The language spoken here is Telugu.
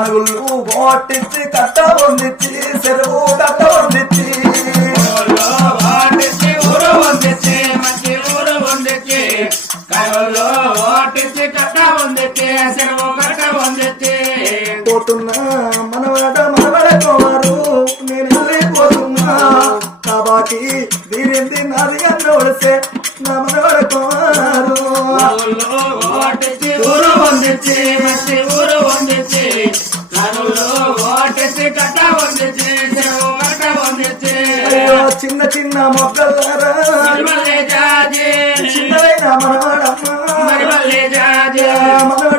కనుగుళ్ళు ఓటిచ్చి కట్ట వందిచ్చి చెరువు కట్ట వందిచ్చి ఊరు వందిచ్చి మంచి ఊరు వందిచ్చి కనుగుళ్ళు ఓటిచ్చి కట్ట వందిచ్చి చెరువు కట్ట వందిచ్చి పోతున్నా మనవాడ కోవారు నేను వెళ్ళిపోతున్నా కాబట్టి దీనింది నాది అన్నోడిసే నా మనవాడ కోవారు ఊరు వందిచ్చి మంచి ఊరు వందిచ్చి కనుగుళ్ళు ఓటిచ్చి కట్ట వందిచ్చి చెరువు కట్ట వందిచ్చి అయ్యో చిన్న చిన్న మొక్కలారా జాజి చిన్నదైన మనవాడమ్మ జాజి మనవాడ